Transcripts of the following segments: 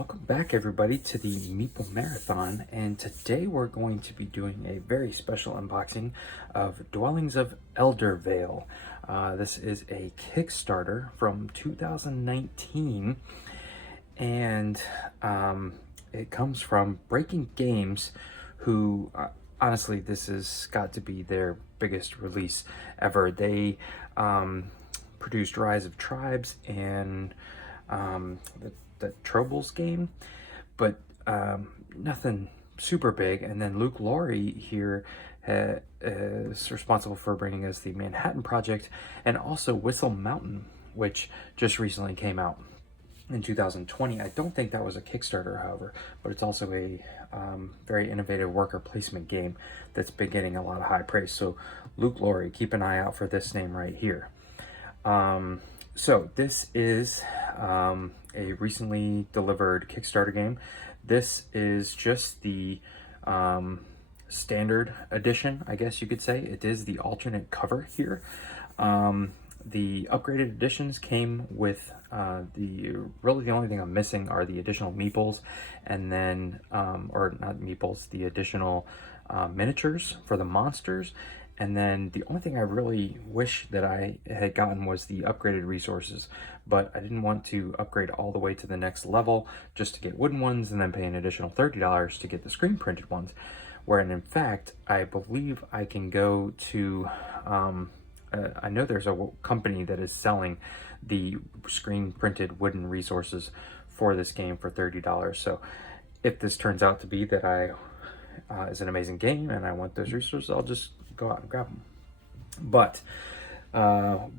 Welcome back, everybody, to the Meeple Marathon, and today we're going to be doing a very special unboxing of Dwellings of Eldervale. This is a Kickstarter from 2019, and it comes from Breaking Games, who, honestly, this has got to be their biggest release ever. They produced Rise of Tribes and the Troubles game, but nothing super big. And then Luke Laurie here is responsible for bringing us the Manhattan Project and also Whistle Mountain, which just recently came out in 2020. I don't think that was a Kickstarter, however, but it's also a very innovative worker placement game that's been getting a lot of high praise. So Luke Laurie, keep an eye out for this name right here. So this is a recently delivered Kickstarter game. This is just the standard edition, I guess you could say. It is the alternate cover here. The upgraded editions came with really the only thing I'm missing are the additional meeples, and then or not meeples, the additional miniatures for the monsters. And then the only thing I really wish that I had gotten was the upgraded resources, but I didn't want to upgrade all the way to the next level just to get wooden ones and then pay an additional $30 to get the screen printed ones. Where in fact, I believe I can go to, I know there's a company that is selling the screen printed wooden resources for this game for $30. So if this turns out to be that is an amazing game and I want those resources, I'll just go out and grab them. But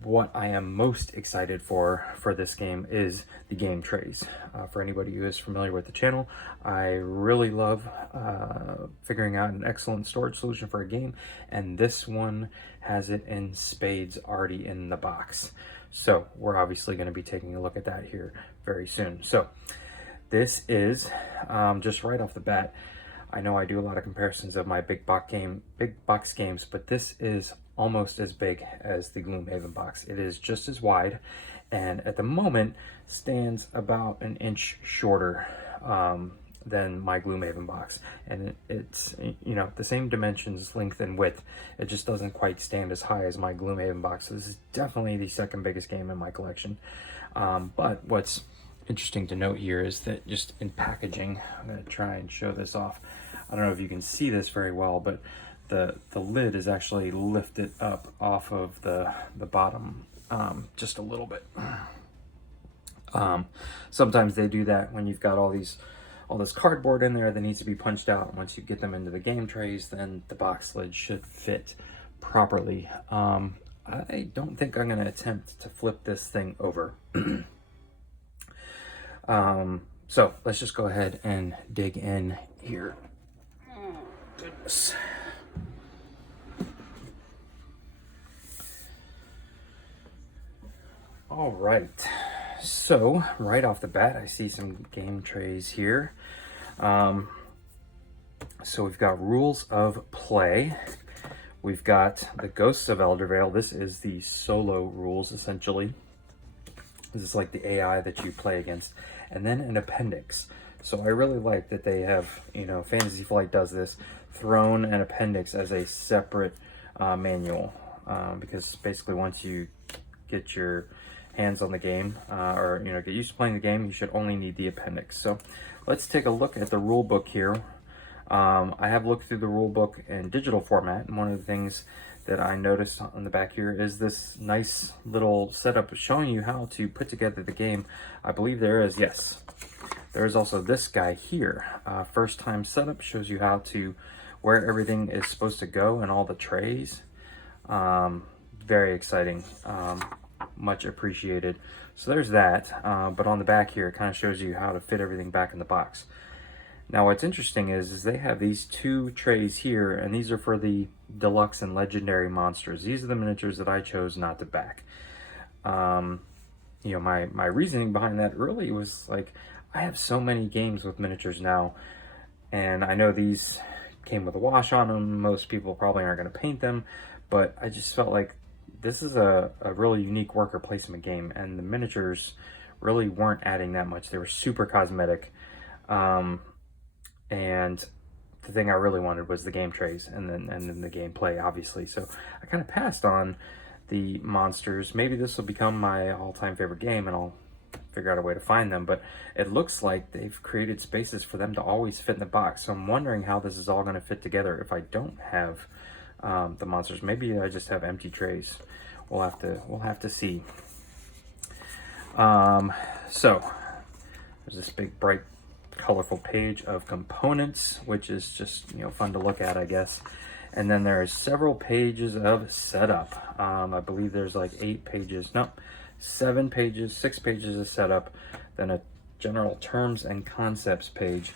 what I am most excited for this game is the game trays. For anybody who is familiar with the channel, I really love figuring out an excellent storage solution for a game, and this one has it in spades already in the box. So we're obviously going to be taking a look at that here very soon. So this is just right off the bat, I know I do a lot of comparisons of my big box games, but this is almost as big as the Gloomhaven box. It is just as wide, and at the moment stands about an inch shorter than my Gloomhaven box. And it's, you know, the same dimensions, length and width. It just doesn't quite stand as high as my Gloomhaven box. So this is definitely the second biggest game in my collection. But what's interesting to note here is that just in packaging, I'm going to try and show this off. I don't know if you can see this very well, but the lid is actually lifted up off of the bottom just a little bit. Sometimes they do that when you've got all this cardboard in there that needs to be punched out. Once you get them into the game trays, then the box lid should fit properly. I don't think I'm going to attempt to flip this thing over. So let's just go ahead and dig in here. Oh, goodness. All right. So right off the bat, I see some game trays here. So we've got Rules of Play. We've got the Ghosts of Eldervale. This is the solo rules, essentially. This is like the AI that you play against. And then an appendix. So I really like that they have, you know, Fantasy Flight does this, thrown an appendix as a separate manual. Because basically once you get your hands on the game, or, you know, get used to playing the game, you should only need the appendix. So let's take a look at the rule book here. I have looked through the rule book in digital format, and one of the things that I noticed on the back here is this nice little setup showing you how to put together the game. I believe there is, yes. There is also this guy here. First time setup shows you how to, where everything is supposed to go and all the trays. Very exciting, much appreciated. So there's that, but on the back here, it kind of shows you how to fit everything back in the box. Now what's interesting is they have these two trays here, and these are for the deluxe and legendary monsters. These are the miniatures that I chose not to back. You know, my reasoning behind that really was like, I have so many games with miniatures now, and I know these came with a wash on them. Most people probably aren't going to paint them, but I just felt like this is a really unique worker placement game, and the miniatures really weren't adding that much. They were super cosmetic. And the thing I really wanted was the game trays and then the gameplay, obviously. So I kind of passed on the monsters. Maybe this will become my all-time favorite game, and I'll figure out a way to find them. But it looks like they've created spaces for them to always fit in the box. So I'm wondering how this is all going to fit together if I don't have the monsters. Maybe I just have empty trays. We'll have to see. So there's this big bright colorful page of components, which is just, you know, fun to look at, I guess. And then there's several pages of setup. I believe there's like 8 pages, no, 7 pages, 6 pages of setup, then a general terms and concepts page.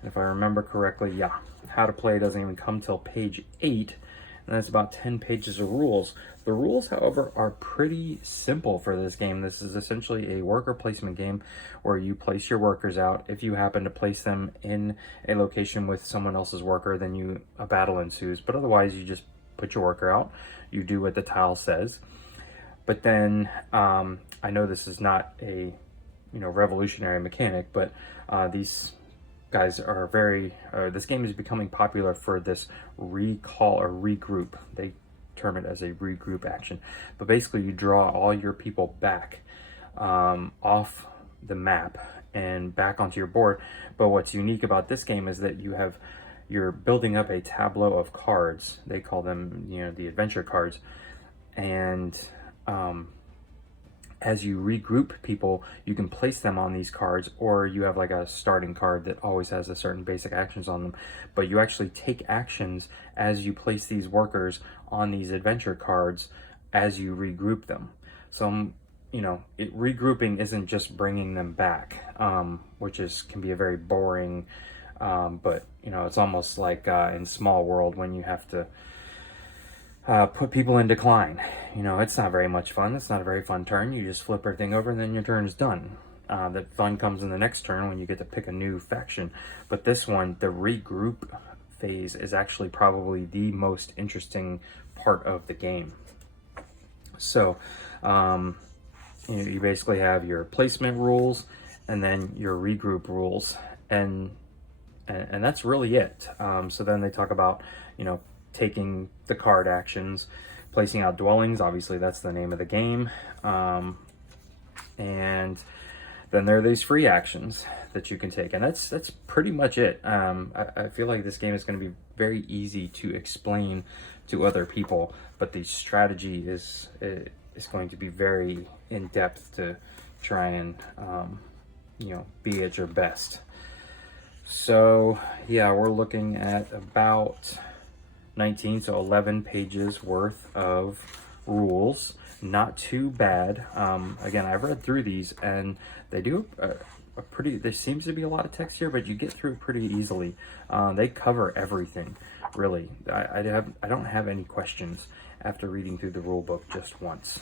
And if I remember correctly, yeah, how to play doesn't even come till page 8, and that's about 10 pages of rules. The rules, however, are pretty simple for this game. This is essentially a worker placement game where you place your workers out. If you happen to place them in a location with someone else's worker, then a battle ensues. But otherwise, you just put your worker out. You do what the tile says. But then, I know this is not a, you know, revolutionary mechanic, but these guys are this game is becoming popular for this recall or regroup. They term it as a regroup action, but basically you draw all your people back off the map and back onto your board. But what's unique about this game is that you're building up a tableau of cards. They call them, you know, the adventure cards, and as you regroup people, you can place them on these cards, or you have like a starting card that always has a certain basic actions on them, but you actually take actions as you place these workers on these adventure cards as you regroup them. So, you know, regrouping isn't just bringing them back, which can be a very boring, but, you know, it's almost like in Small World when you have to put people in decline. You know, it's not very much fun. It's not a very fun turn. You just flip everything over and then your turn is done. The fun comes in the next turn when you get to pick a new faction. But this one, the regroup phase, is actually probably the most interesting part of the game. So, you basically have your placement rules and then your regroup rules, and that's really it. So then they talk about, you know, taking the card actions, placing out dwellings, obviously that's the name of the game, and then there are these free actions that you can take, and that's pretty much it. I feel like this game is going to be very easy to explain to other people, but the strategy is going to be very in-depth to try and you know, be at your best. So yeah, we're looking at about 19, so 11 pages worth of rules. Not too bad. Again, I've read through these, and they do there seems to be a lot of text here, but you get through pretty easily. They cover everything, really. I don't have any questions after reading through the rule book just once.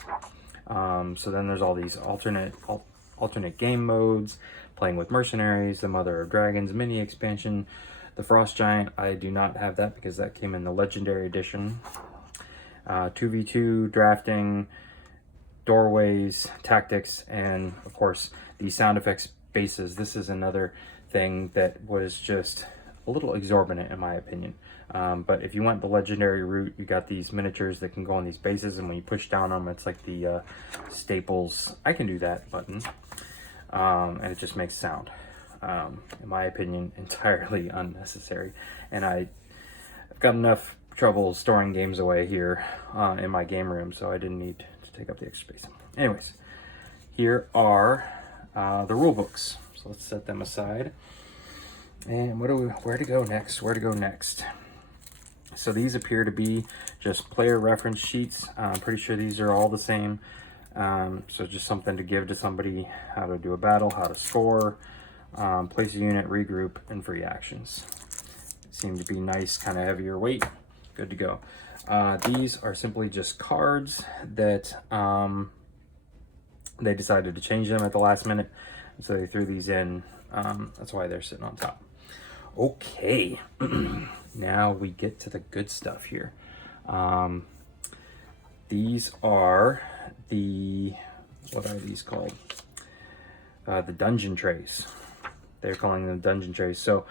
So then there's all these alternate game modes, playing with mercenaries, the Mother of Dragons mini expansion, the Frost Giant. I do not have that because that came in the Legendary Edition. 2v2 drafting, doorways, tactics, and of course the sound effects bases. This is another thing that was just a little exorbitant in my opinion. But if you went the legendary route, you got these miniatures that can go on these bases, and when you push down on them, it's like the Staples "I can do that" button, and it just makes sound. In my opinion, entirely unnecessary. And I've got enough trouble storing games away here in my game room, so I didn't need to take up the extra space. Anyways, here are the rule books. So let's set them aside. And where to go next? So these appear to be just player reference sheets. I'm pretty sure these are all the same. So just something to give to somebody, how to do a battle, how to score, place a unit, regroup, and free actions. Seem to be nice, kind of heavier weight. Good to go. These are simply just cards that they decided to change them at the last minute, so they threw these in. That's why they're sitting on top. Okay, now we get to the good stuff here. These are what are these called? The dungeon trays. they're calling them dungeon trays. So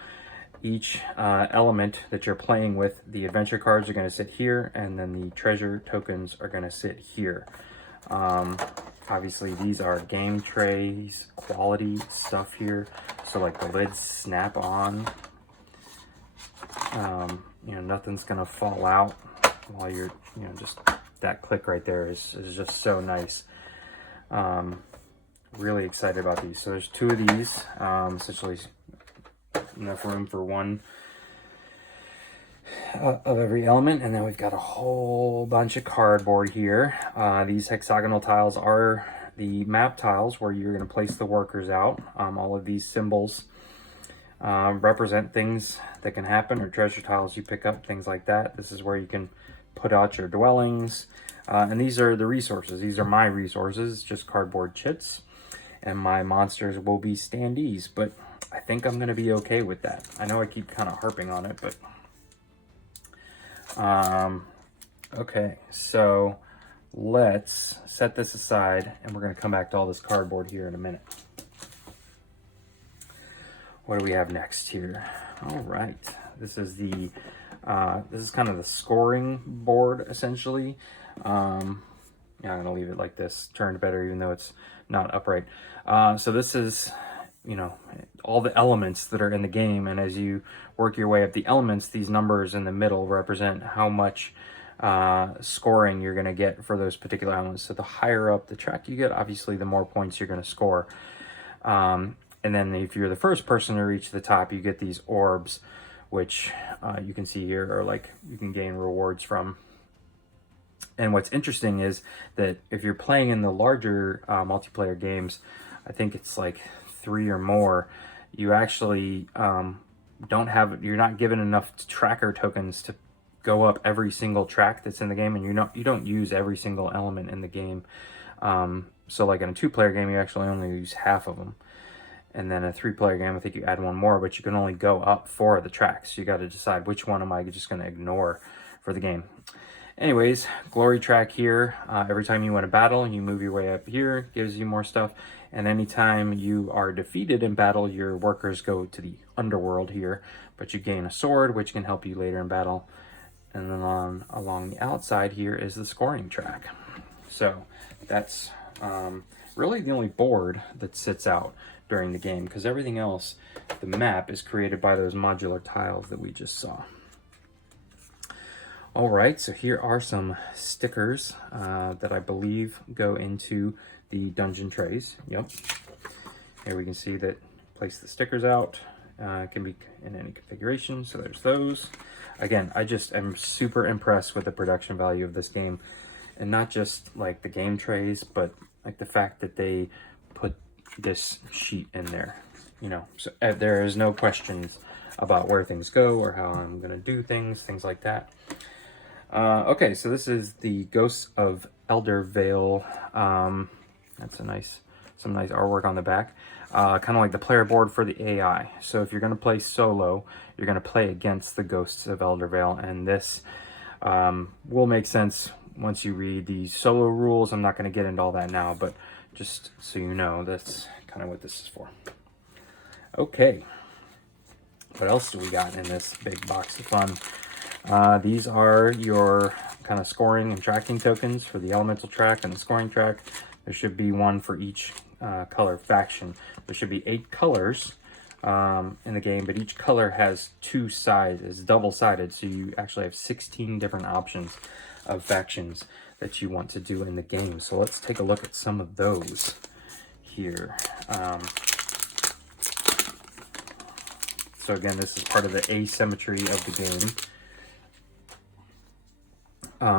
each element that you're playing with, the adventure cards are going to sit here, and then the treasure tokens are going to sit here. Obviously these are game trays, quality stuff here. So like the lids snap on. You know, nothing's going to fall out while you're, you know, just that click right there is just so nice. Really excited about these. So there's 2 of these, essentially enough room for one of every element. And then we've got a whole bunch of cardboard here. These hexagonal tiles are the map tiles where you're going to place the workers out. All of these symbols represent things that can happen, or treasure tiles you pick up, things like that. This is where you can put out your dwellings. And these are the resources. These are my resources, just cardboard chits. And my monsters will be standees, but I think I'm going to be okay with that. I know I keep kind of harping on it, but... okay, so let's set this aside, and we're going to come back to all this cardboard here in a minute. What do we have next here? All right, this is the this is kind of the scoring board, essentially. Yeah, I'm gonna leave it like this, turned better, even though it's not upright. So this is, you know, all the elements that are in the game, and as you work your way up the elements, these numbers in the middle represent how much scoring you're gonna get for those particular elements. So the higher up the track you get, obviously the more points you're gonna score. And then if you're the first person to reach the top, you get these orbs, which you can see here are like you can gain rewards from. And what's interesting is that if you're playing in the larger multiplayer games, I think it's like 3 or more, you actually you're not given enough tracker tokens to go up every single track that's in the game, and you don't use every single element in the game. So like in a 2-player game, you actually only use half of them. And then a 3-player game, I think you add 1 more, but you can only go up 4 of the tracks. So you got to decide which one am I just going to ignore for the game. Anyways, glory track here. Every time you win a battle, you move your way up here, gives you more stuff. And anytime you are defeated in battle, your workers go to the underworld here, but you gain a sword, which can help you later in battle. And then along the outside here is the scoring track. So that's really the only board that sits out during the game, because everything else, the map, is created by those modular tiles that we just saw. All right, so here are some stickers that I believe go into the dungeon trays. Yep. Here we can see that place the stickers out. It can be in any configuration, so there's those. Again, I just am super impressed with the production value of this game, and not just like the game trays, but like the fact that they put this sheet in there, you know, so there is no questions about where things go or how I'm gonna do things like that. Okay, so this is the Ghosts of Eldervale. That's some nice artwork on the back. Kind of like the player board for the AI. So if you're going to play solo, you're going to play against the Ghosts of Eldervale, and this will make sense once you read the solo rules. I'm not going to get into all that now, but just so you know, that's kind of what this is for. Okay, what else do we got in this big box of fun? These are your kind of scoring and tracking tokens for the elemental track and the scoring track. There should be one for each color faction. There should be 8 colors in the game, but each color has 2 sides. It's double-sided, so you actually have 16 different options of factions that you want to do in the game. So let's take a look at some of those here. So again, this is part of the asymmetry of the game,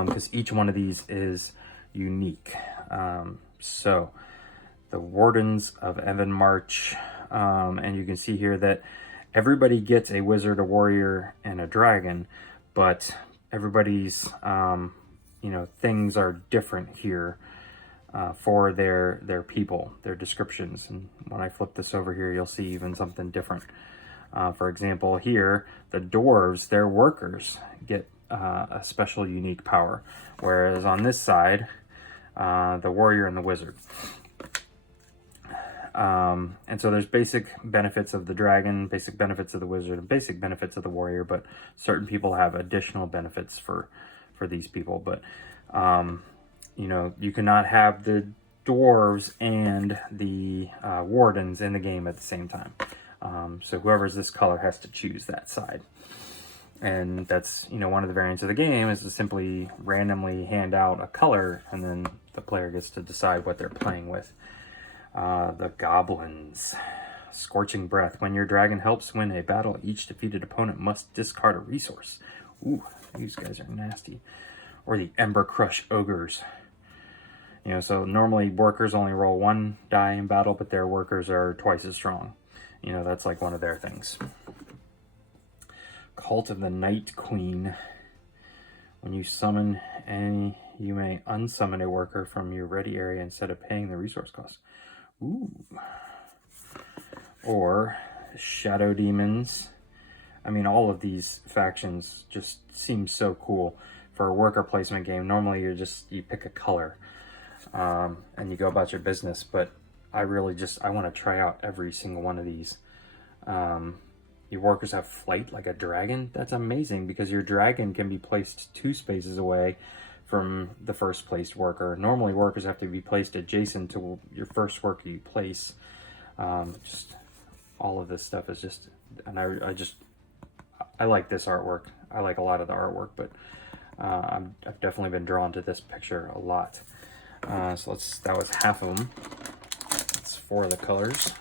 because each one of these is unique. So the Wardens of March, and you can see here that everybody gets a wizard, a warrior, and a dragon, but everybody's you know, things are different here for their people, their descriptions. And when I flip this over here, you'll see even something different. For example, here the dwarves, their workers, get a special unique power, whereas on this side, the warrior and the wizard. And so there's basic benefits of the dragon, basic benefits of the wizard, and basic benefits of the warrior, but certain people have additional benefits for these people. But, you know, you cannot have the dwarves and the wardens in the game at the same time. So whoever's this color has to choose that side. And that's, you know, one of the variants of the game is to simply randomly hand out a color, and then the player gets to decide what they're playing with. The goblins. Scorching Breath. When your dragon helps win a battle, each defeated opponent must discard a resource. Ooh, these guys are nasty. Or the Ember Crush Ogres. You know, so normally workers only roll 1 die in battle, but their workers are twice as strong. You know, that's like one of their things. Cult of the Night Queen. When you summon any, you may unsummon a worker from your ready area instead of paying the resource cost. Ooh. Or Shadow Demons. I mean, all of these factions just seem so cool for a worker placement game. Normally you pick a color and you go about your business, but I want to try out every single one of these. Your workers have flight like a dragon. That's amazing, because your dragon can be placed 2 spaces away from the first placed worker. Normally workers have to be placed adjacent to your first worker you place. Just all of this stuff is just, and I like this artwork. I like a lot of the artwork, but I've definitely been drawn to this picture a lot. So that was half of them. That's 4 of the colors.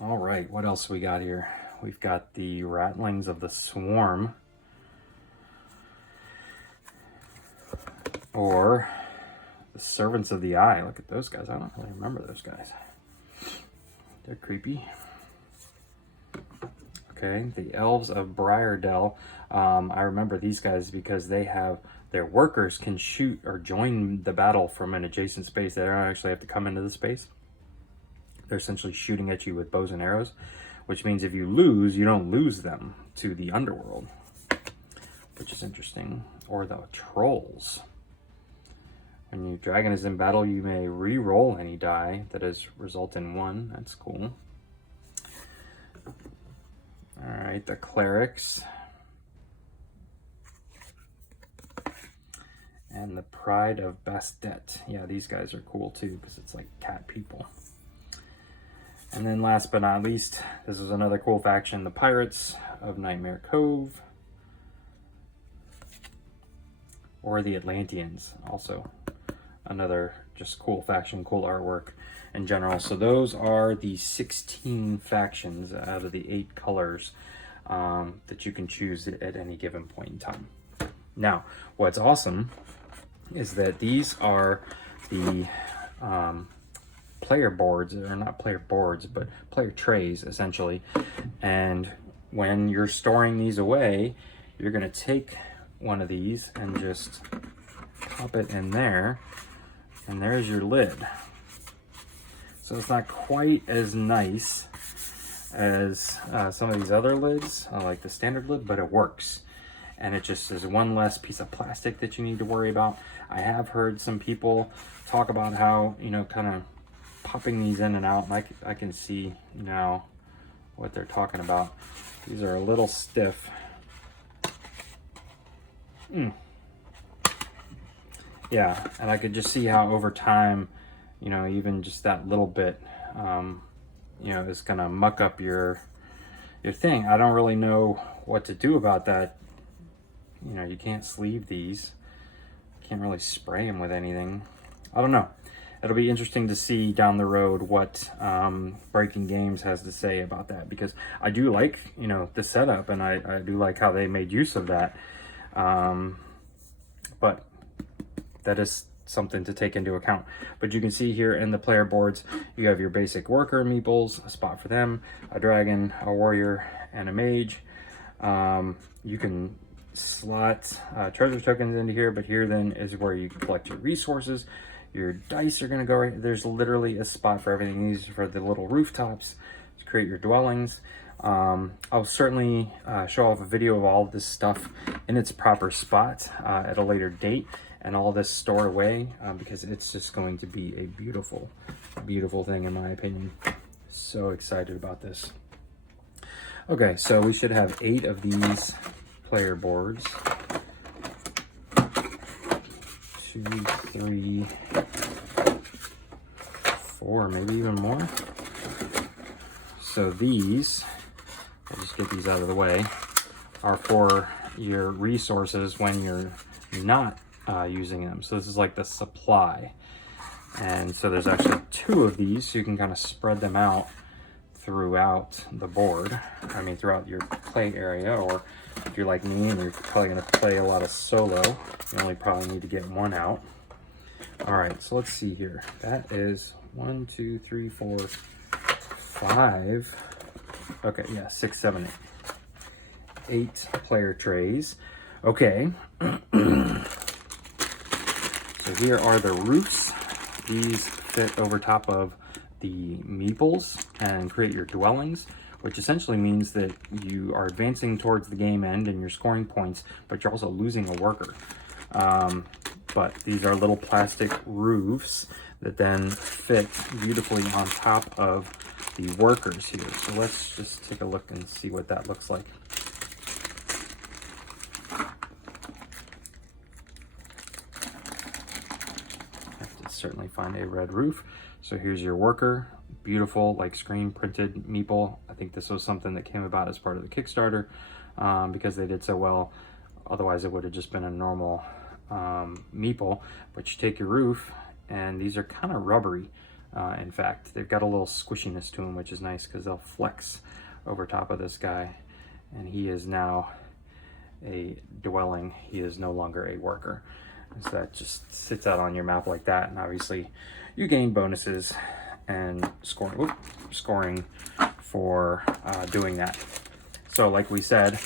All right, what else we got here? We've got the Rattlings of the Swarm, or the Servants of the Eye. Look at those guys. I don't really remember those guys. They're creepy. Okay, the Elves of Briardell. I remember these guys because they have their workers can shoot or join the battle from an adjacent space. They don't actually have to come into the space. They're essentially shooting at you with bows and arrows, which means if you lose, you don't lose them to the underworld, which is interesting. Or the Trolls. When your dragon is in battle, you may re-roll any die that is result in 1. That's cool. All right, the Clerics. And the Pride of Bastet. Yeah, these guys are cool too, because it's like cat people. And then last but not least, this is another cool faction, the Pirates of Nightmare Cove. Or the Atlanteans, also another just cool faction, cool artwork in general. So those are the 16 factions out of the 8 colors that you can choose at any given point in time. Now, what's awesome is that these are the player boards, or not player boards, but player trays essentially. And when you're storing these away, you're going to take one of these and just pop it in there, and there's your lid. So it's not quite as nice as some of these other lids, like the standard lid, but it works. And it just is one less piece of plastic that you need to worry about. I have heard some people talk about how, you know, kind of popping these in and out, and I can see now what they're talking about. These are a little stiff. Yeah, and I could just see how over time, you know, even just that little bit, you know, is gonna muck up your thing. I don't really know what to do about that. You know, you can't sleeve these. Can't really spray them with anything. I don't know. It'll be interesting to see down the road what Breaking Games has to say about that, because I do like, you know, the setup, and I do like how they made use of that. But that is something to take into account. But you can see here in the player boards, you have your basic worker meeples, a spot for them, a dragon, a warrior, and a mage. You can slot treasure tokens into here, but here then is where you can collect your resources. Your dice are going to go right. There's literally a spot for everything. These are for the little rooftops to create your dwellings. I'll certainly show off a video of all of this stuff in its proper spot at a later date, and all this stored away because it's just going to be a beautiful, beautiful thing in my opinion. So excited about this. Okay, so we should have 8 of these player boards. 2, 3, 4, maybe even more. So these, I'll just get these out of the way, are for your resources when you're not using them. So this is like the supply. And so there's actually 2 of these, so you can kind of spread them out throughout the board. I mean, throughout your play area, or if you're like me and you're probably going to play a lot of solo, you only probably need to get 1 out. All right, so let's see here. That is 1, 2, 3, 4, 5. Okay, yeah, 6, 7, 8. 8 player trays. Okay. So here are the roofs. These fit over top of the meeples and create your dwellings, which essentially means that you are advancing towards the game end and you're scoring points, but you're also losing a worker. But these are little plastic roofs that then fit beautifully on top of the workers here. So let's just take a look and see what that looks like. Have to certainly find a red roof. So here's your worker, beautiful, like screen printed meeple. I think this was something that came about as part of the Kickstarter because they did so well. Otherwise it would have just been a normal meeple. But you take your roof, and these are kind of rubbery. In fact, they've got a little squishiness to them, which is nice because they'll flex over top of this guy. And he is now a dwelling. He is no longer a worker. So that just sits out on your map like that, and obviously you gain bonuses and scoring for doing that. So like we said,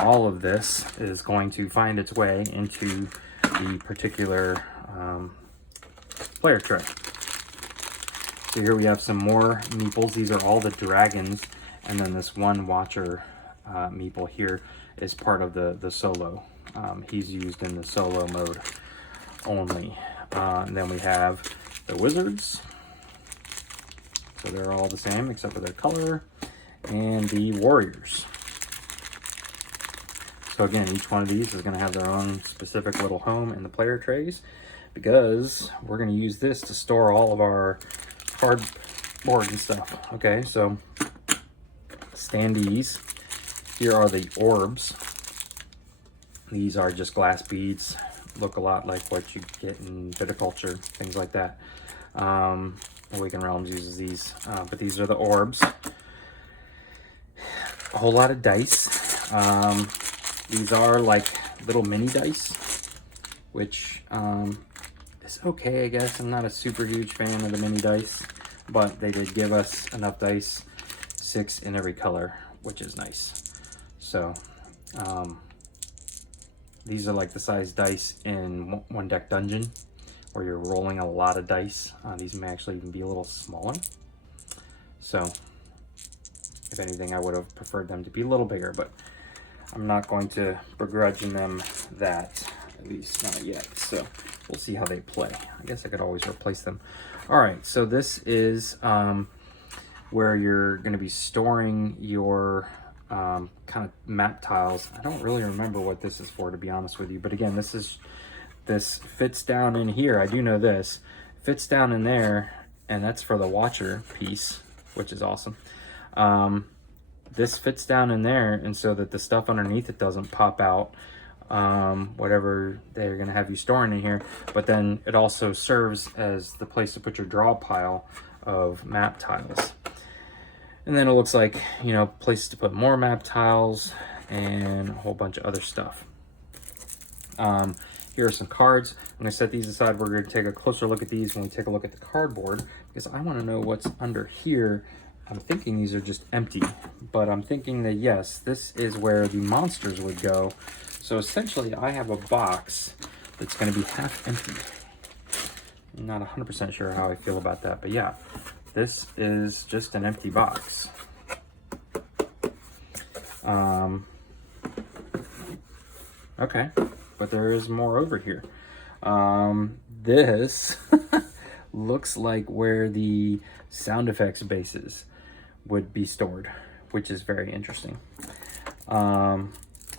all of this is going to find its way into the particular player tray. So here we have some more meeples. These are all the dragons, and then this one watcher meeple here is part of the solo. He's used in the solo mode only. And then we have the wizards. So they're all the same except for their color. And the warriors. So again, each one of these is going to have their own specific little home in the player trays, because we're going to use this to store all of our cardboard and stuff. Okay, so standees. Here are the orbs. These are just glass beads. Look a lot like what you get in viticulture, things like that. Awakened Realms uses these, but these are the orbs. A whole lot of dice. These are like little mini dice, which is okay, I guess. I'm not a super huge fan of the mini dice, but they did give us enough dice, 6 in every color, which is nice. So these are like the size dice in one deck dungeon, where you're rolling a lot of dice. These may actually even be a little smaller. So if anything, I would have preferred them to be a little bigger, but I'm not going to begrudge them that, at least not yet. So we'll see how they play. I guess I could always replace them. All right, so this is where you're going to be storing your kind of map tiles. I don't really remember what this is for, to be honest with you. But again, this fits down in here. I do know this fits down in there, and that's for the watcher piece, which is awesome. This fits down in there, and so that the stuff underneath it doesn't pop out, whatever they're going to have you storing in here. But then it also serves as the place to put your draw pile of map tiles. And then it looks like, you know, places to put more map tiles and a whole bunch of other stuff. Here are some cards. I'm going to set these aside. We're going to take a closer look at these when we take a look at the cardboard, because I want to know what's under here. I'm thinking these are just empty, but I'm thinking that yes, this is where the monsters would go. So essentially I have a box that's going to be half empty. I'm not 100% sure how I feel about that, but yeah, this is just an empty box. Okay, but there is more over here. This looks like where the sound effects bases would be stored, which is very interesting. I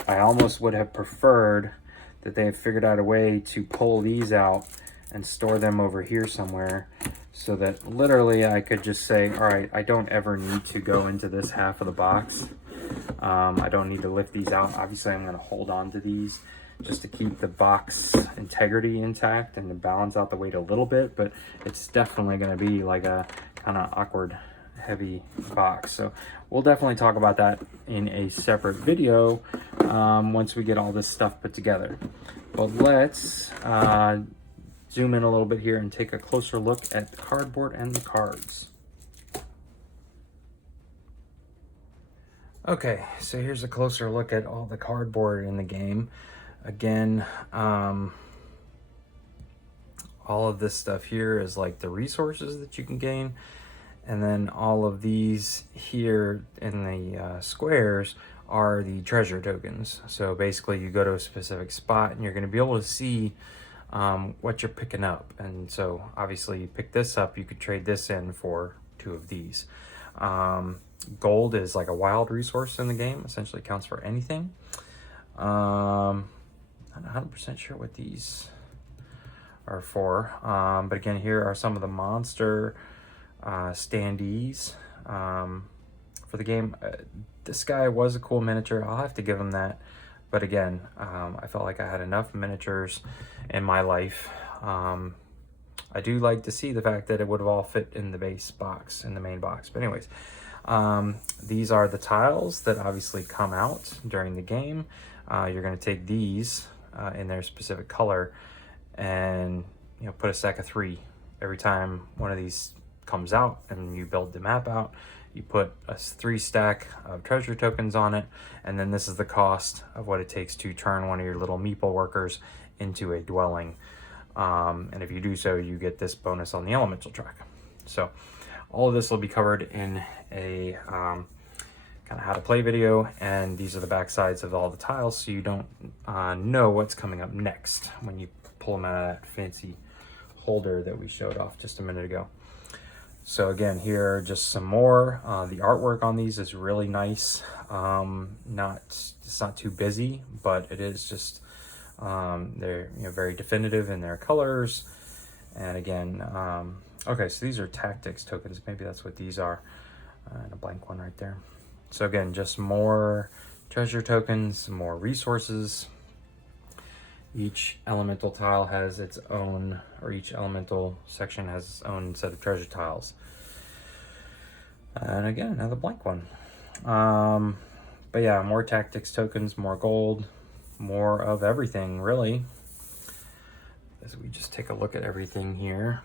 almost would have preferred that they had figured out a way to pull these out and store them over here somewhere, so that literally I could just say, all right, I don't ever need to go into this half of the box. I don't need to lift these out. Obviously, I'm going to hold on to these just to keep the box integrity intact and to balance out the weight a little bit, but it's definitely going to be like a kind of awkward, heavy box. So we'll definitely talk about that in a separate video once we get all this stuff put together. But let's zoom in a little bit here and take a closer look at the cardboard and the cards. Okay, so here's a closer look at all the cardboard in the game. Again, all of this stuff here is like the resources that you can gain, and then all of these here in the squares are the treasure tokens. So basically you go to a specific spot and you're going to be able to see what you're picking up. And so obviously you pick this up, you could trade this in for 2 of these. Gold is like a wild resource in the game, essentially counts for anything. I'm not 100% sure what these are for, but again, here are some of the monster standees for the game. This guy was a cool miniature, I'll have to give him that, but again, I felt like I had enough miniatures in my life. I do like to see the fact that it would have all fit in the base box, in the main box, but anyways, these are the tiles that obviously come out during the game. You're going to take these in their specific color and put a stack of 3 every time one of these comes out, and you build the map out. You put a 3 stack of treasure tokens on it, and then this is the cost of what it takes to turn one of your little meeple workers into a dwelling. And if you do so, you get this bonus on the elemental track. So all of this will be covered in a kind of how to play video, and these are the back sides of all the tiles, so you don't know what's coming up next when you pull them out of that fancy holder that we showed off just a minute ago. So again, here are just some more. The artwork on these is really nice. It's not too busy, but it is just they're very definitive in their colors. And again, okay, so these are tactics tokens. Maybe that's what these are. And a blank one right there. So again, just more treasure tokens, more resources. Each elemental tile has its own, or each elemental section has its own set of treasure tiles. And again, another blank one. But yeah, more tactics tokens, more gold, more of everything, really. As we just take a look at everything here.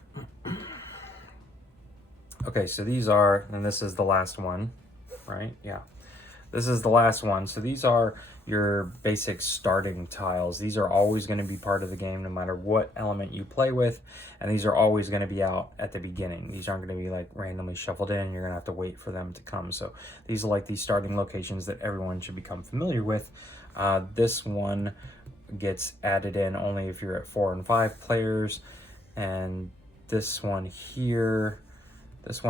Okay, so these are, and this is the last one, right? Yeah, this is the last one. So these are your basic starting tiles. These are always going to be part of the game no matter what element you play with, and these are always going to be out at the beginning. These aren't going to be like randomly shuffled in. You're going to have to wait for them to come. So these are like the starting locations that everyone should become familiar with. This one gets added in only if you're at 4 and 5 players, and this one here is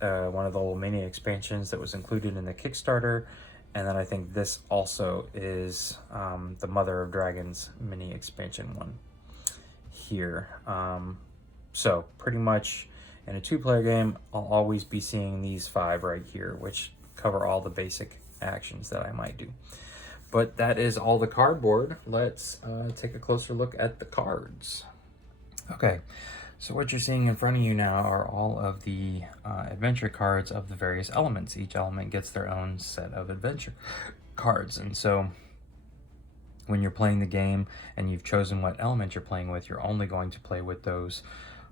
one of the little mini expansions that was included in the Kickstarter. And then I think this also is the Mother of Dragons mini expansion one here. So pretty much in a 2-player game, I'll always be seeing these 5 right here, which cover all the basic actions that I might do. But that is all the cardboard. Let's take a closer look at the cards. Okay. So what you're seeing in front of you now are all of the adventure cards of the various elements. Each element gets their own set of adventure cards. And so when you're playing the game and you've chosen what element you're playing with, you're only going to play with those,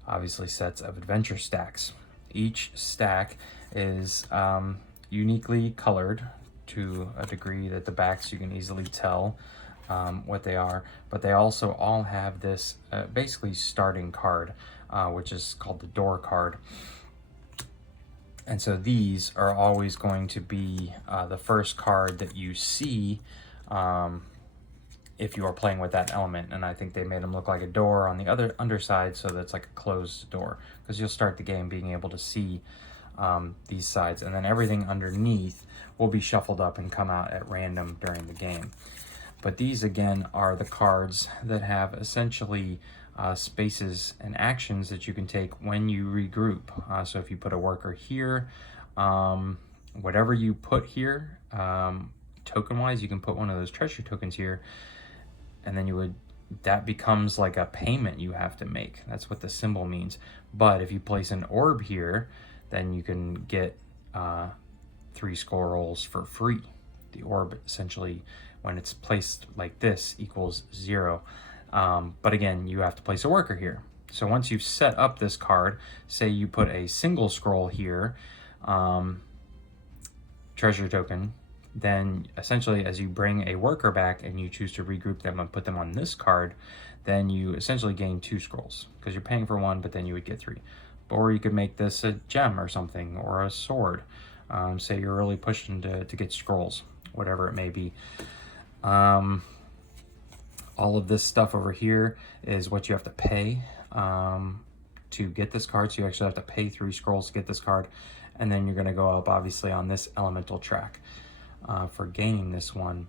obviously, sets of adventure stacks. Each stack is uniquely colored to a degree that the backs you can easily tell what they are, but they also all have this basically starting card, which is called the door card. And so these are always going to be the first card that you see if you are playing with that element. And I think they made them look like a door on the other underside, so that's like a closed door, because you'll start the game being able to see these sides, and then everything underneath will be shuffled up and come out at random during the game. But these again are the cards that have essentially spaces and actions that you can take when you regroup. So if you put a worker here, whatever you put here, token wise, you can put one of those treasure tokens here, and then that becomes like a payment you have to make. That's what the symbol means. But if you place an orb here, then you can get 3 scrolls for free. The orb essentially, when it's placed like this, equals 0. But again, you have to place a worker here. So once you've set up this card, say you put a single scroll here, treasure token, then essentially as you bring a worker back and you choose to regroup them and put them on this card, then you essentially gain 2 scrolls, because you're paying for 1, but then you would get 3. Or you could make this a gem or something, or a sword. Say you're really pushing to get scrolls, whatever it may be. All of this stuff over here is what you have to pay to get this card. So you actually have to pay 3 scrolls to get this card. And then you're going to go up, obviously, on this elemental track for gaining this one.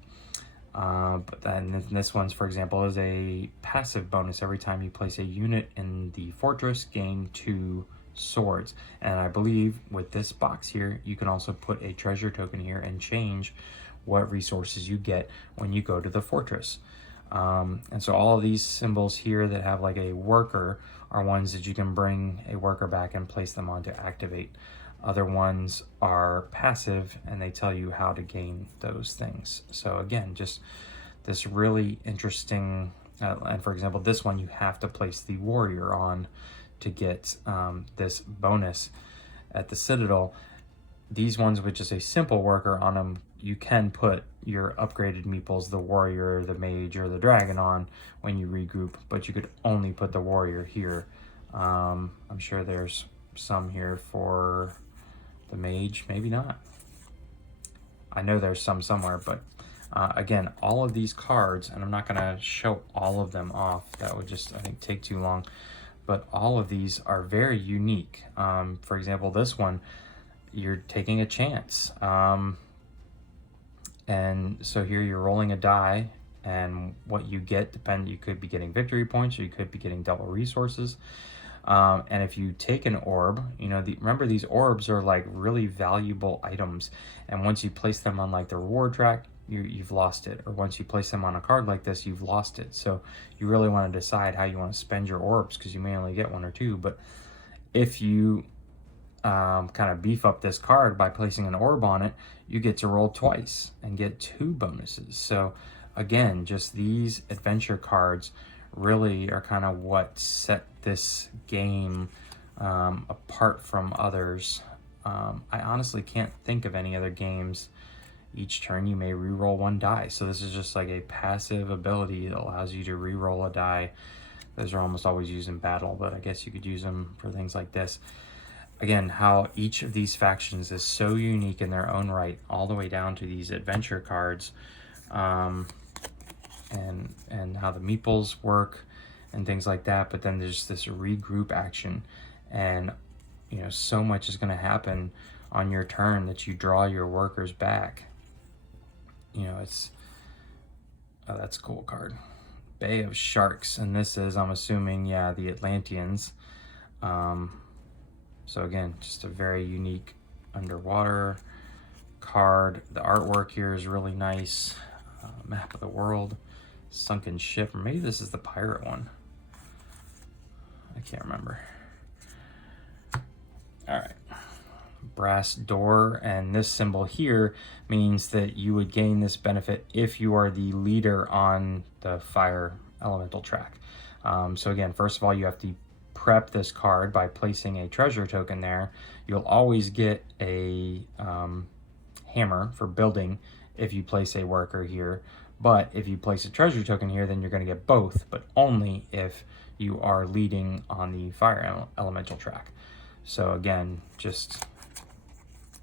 But then this one's, for example, is a passive bonus. Every time you place a unit in the fortress, gain 2 swords. And I believe with this box here, you can also put a treasure token here and change what resources you get when you go to the fortress. And so all of these symbols here that have like a worker are ones that you can bring a worker back and place them on to activate. Other ones are passive, and they tell you how to gain those things. So again, just this really interesting, and for example, this one you have to place the warrior on to get this bonus at the Citadel. These ones with just a simple worker on them, you can put your upgraded meeples, the warrior, the mage, or the dragon on when you regroup, but you could only put the warrior here. I'm sure there's some here for the mage, maybe not. I know there's some somewhere, but again, all of these cards, and I'm not going to show all of them off, that would just, I think, take too long, but all of these are very unique. For example, this one, you're taking a chance. And so here you're rolling a die, and what you get you could be getting victory points, or you could be getting double resources. And if you take an orb, remember these orbs are like really valuable items, and once you place them on like the reward track, you've lost it. Or once you place them on a card like this, you've lost it. So you really want to decide how you want to spend your orbs, because you may only get 1 or 2. But if you kind of beef up this card by placing an orb on it, you get to roll twice and get 2 bonuses. So again, just these adventure cards really are kind of what set this game apart from others. I honestly can't think of any other games. Each turn you may reroll 1 die. So this is just like a passive ability that allows you to reroll a die. Those are almost always used in battle, but I guess you could use them for things like this. Again, how each of these factions is so unique in their own right, all the way down to these adventure cards, and how the meeples work and things like that. But then there's this regroup action, and so much is going to happen on your turn that you draw your workers back. It's that's a cool card. Bay of Sharks, and this is, I'm assuming, the Atlanteans. So again, just a very unique underwater card. The artwork here is really nice. Map of the world, sunken ship, or maybe this is the pirate one. I can't remember. All right. Brass door, and this symbol here means that you would gain this benefit if you are the leader on the fire elemental track. So again, first of all, you have to prep this card by placing a treasure token there. You'll always get a hammer for building if you place a worker here, but if you place a treasure token here, then you're going to get both, but only if you are leading on the fire elemental track. So again, just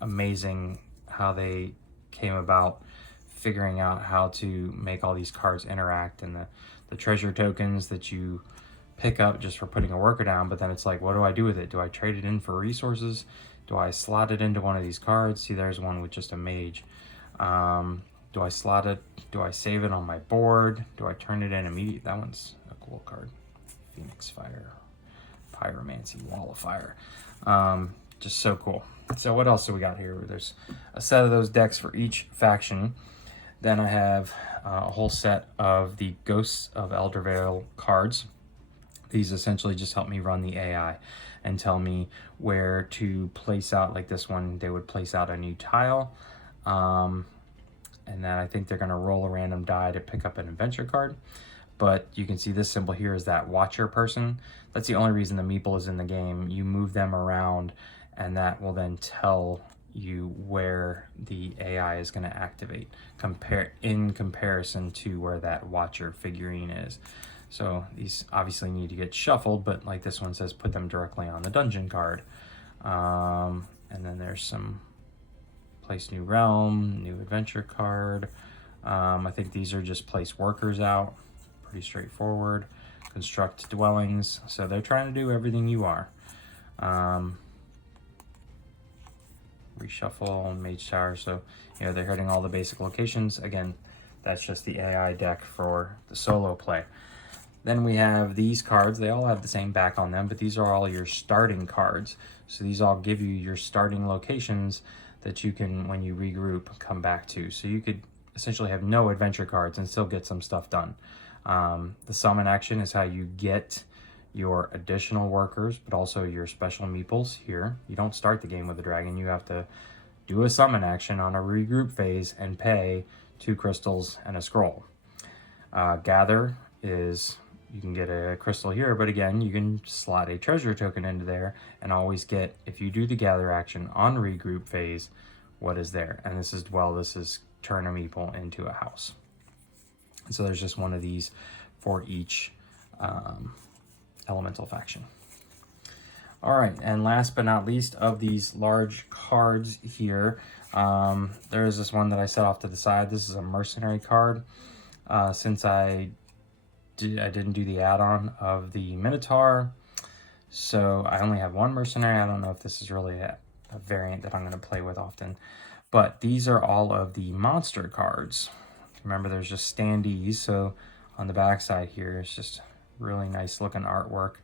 amazing how they came about figuring out how to make all these cards interact, and the treasure tokens that you pick up just for putting a worker down, but then it's like, what do I do with it? Do I trade it in for resources? Do I slot it into one of these cards? See, there's one with just a mage. Do I slot it? Do I save it on my board? Do I turn it in immediately? That one's a cool card. Phoenix Fire, Pyromancy, Wall of Fire. Just so cool. So what else do we got here? There's a set of those decks for each faction. Then I have a whole set of the Ghosts of Eldervale cards. These essentially just help me run the AI and tell me where to place out, like this one, they would place out a new tile. And then I think they're going to roll a random die to pick up an adventure card. But you can see this symbol here is that watcher person. That's the only reason the meeple is in the game. You move them around, and that will then tell you where the AI is going to activate in comparison to where that watcher figurine is. So these obviously need to get shuffled, but like this one says, put them directly on the dungeon card. And then there's some place new realm, new adventure card. I think these are just place workers out. Pretty straightforward. Construct dwellings. So they're trying to do everything you are. Reshuffle, mage tower. So, you know, they're hitting all the basic locations. Again, that's just the AI deck for the solo play. Then we have these cards. They all have the same back on them, but these are all your starting cards. So these all give you your starting locations that you can, when you regroup, come back to. So you could essentially have no adventure cards and still get some stuff done. The summon action is how you get your additional workers, but also your special meeples here. You don't start the game with a dragon. You have to do a summon action on a regroup phase and pay 2 crystals and a scroll. Gather is, you can get a crystal here, but again, you can slot a treasure token into there and always get, if you do the gather action on regroup phase, what is there. And this is dwell, this is turn a meeple into a house. So there's just one of these for each elemental faction. All right, and last but not least of these large cards here, there is this one that I set off to the side. This is a Mercenary Card. Since I didn't do the add-on of the Minotaur, so I only have one Mercenary. I don't know if this is really a variant that I'm going to play with often, but these are all of the monster cards. Remember, there's just standees, so on the back side here, it's just really nice looking artwork.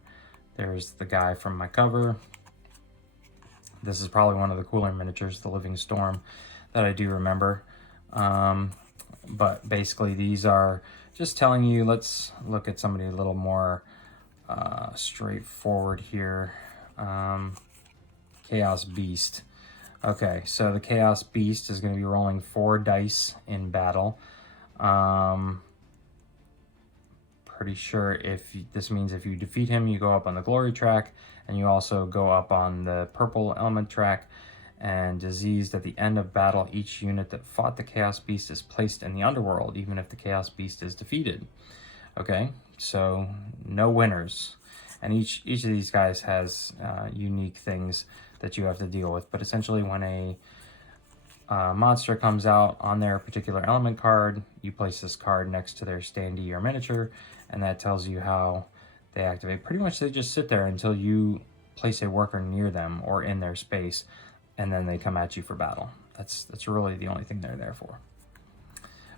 There's the guy from my cover. This is probably one of the cooler miniatures, the Living Storm, that I do remember. But basically these are just telling you, let's look at somebody a little more straightforward here. Chaos Beast. Okay, so the Chaos Beast is going to be rolling 4 dice in battle. Pretty sure this means if you defeat him, you go up on the glory track, and you also go up on the purple element track. And diseased at the end of battle, each unit that fought the Chaos Beast is placed in the underworld, even if the Chaos Beast is defeated. Okay, so no winners. And each of these guys has unique things that you have to deal with. But essentially, when a monster comes out on their particular element card, you place this card next to their standee or miniature, and that tells you how they activate. Pretty much they just sit there until you place a worker near them or in their space, and then they come at you for battle. That's really the only thing they're there for.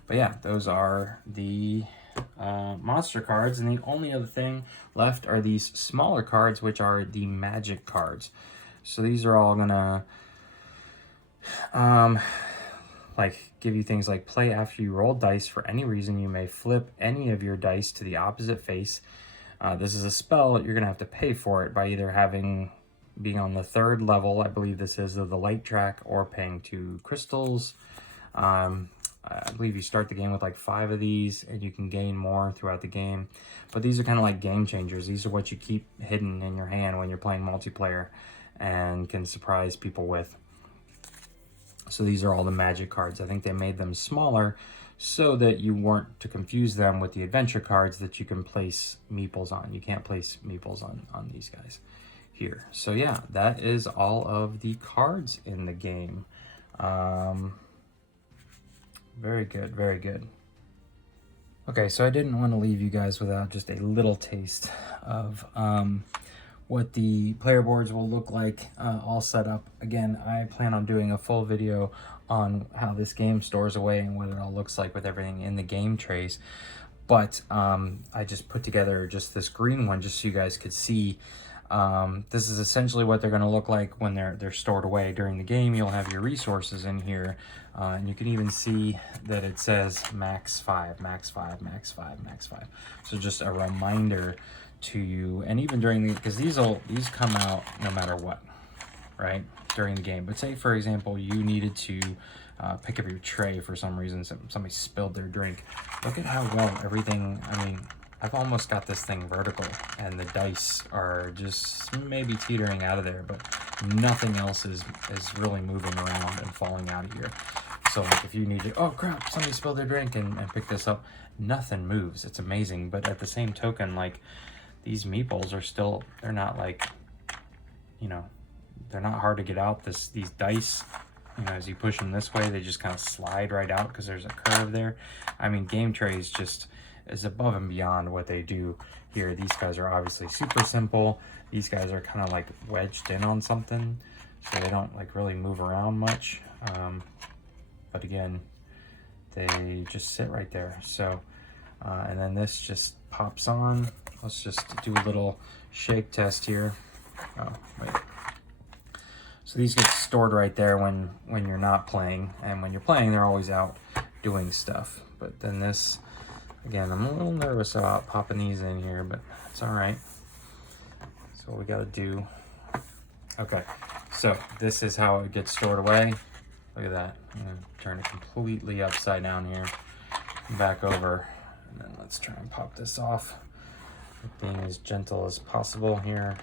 But yeah, those are the monster cards, and the only other thing left are these smaller cards, which are the magic cards. So these are all gonna like give you things like play after you roll dice. For any reason, you may flip any of your dice to the opposite face. This is a spell. You're gonna have to pay for it by either being on the 3rd level, I believe this is, of the light track, or paying 2 crystals. I believe you start the game with like 5 of these, and you can gain more throughout the game. But these are kind of like game changers. These are what you keep hidden in your hand when you're playing multiplayer and can surprise people with. So these are all the magic cards. I think they made them smaller so that you weren't to confuse them with the adventure cards that you can place meeples on. You can't place meeples on these guys here. So yeah, that is all of the cards in the game. Very good, very good. Okay, so I didn't want to leave you guys without just a little taste of what the player boards will look like all set up. Again, I plan on doing a full video on how this game stores away and what it all looks like with everything in the game trays. But I just put together just this green one just so you guys could see. This is essentially what they're going to look like when they're stored away during the game. You'll have your resources in here, and you can even see that it says max 5, max 5, max 5, max 5. So just a reminder to you, and even during the, because these come out no matter what, right, during the game. But say, for example, you needed to pick up your tray for some reason, somebody spilled their drink. Look at how well everything, I mean, I've almost got this thing vertical, and the dice are just maybe teetering out of there, but nothing else is really moving around and falling out of here. So like if you need to, oh crap, somebody spilled their drink and pick this up, nothing moves. It's amazing. But at the same token, like these meeples are still, they're not like, you know, they're not hard to get out. These dice, you know, as you push them this way, they just kind of slide right out because there's a curve there. I mean, game trays just is above and beyond what they do here. These guys are obviously super simple. These guys are kind of like wedged in on something, so they don't like really move around much. But again, they just sit right there. So, and then this just pops on. Let's just do a little shake test here. Oh, wait. So these get stored right there when you're not playing, and when you're playing, they're always out doing stuff. But then this, again, I'm a little nervous about popping these in here, but it's all right. So we got to do, okay. So this is how it gets stored away. Look at that. I'm gonna turn it completely upside down here, back over, and then let's try and pop this off. Being as gentle as possible here.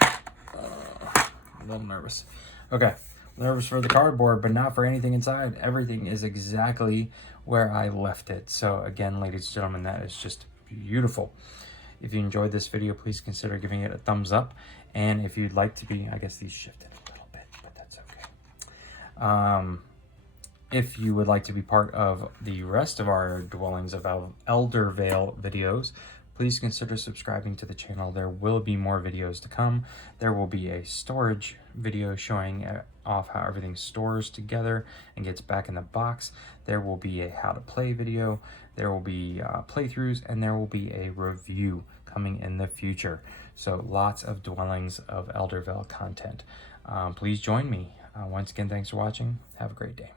A little nervous. Okay, nervous for the cardboard, but not for anything inside. Everything is exactly where I left it. So again, ladies and gentlemen, that is just beautiful. If you enjoyed this video, please consider giving it a thumbs up. And if you'd like to be, I guess these shifted a little bit, but that's okay. If you would like to be part of the rest of our Dwellings of Eldervale videos, please consider subscribing to the channel. There will be more videos to come. There will be a storage video showing off how everything stores together and gets back in the box. There will be a how to play video. There will be playthroughs, and there will be a review coming in the future. So lots of Dwellings of Eldervale content. Please join me. Once again, thanks for watching. Have a great day.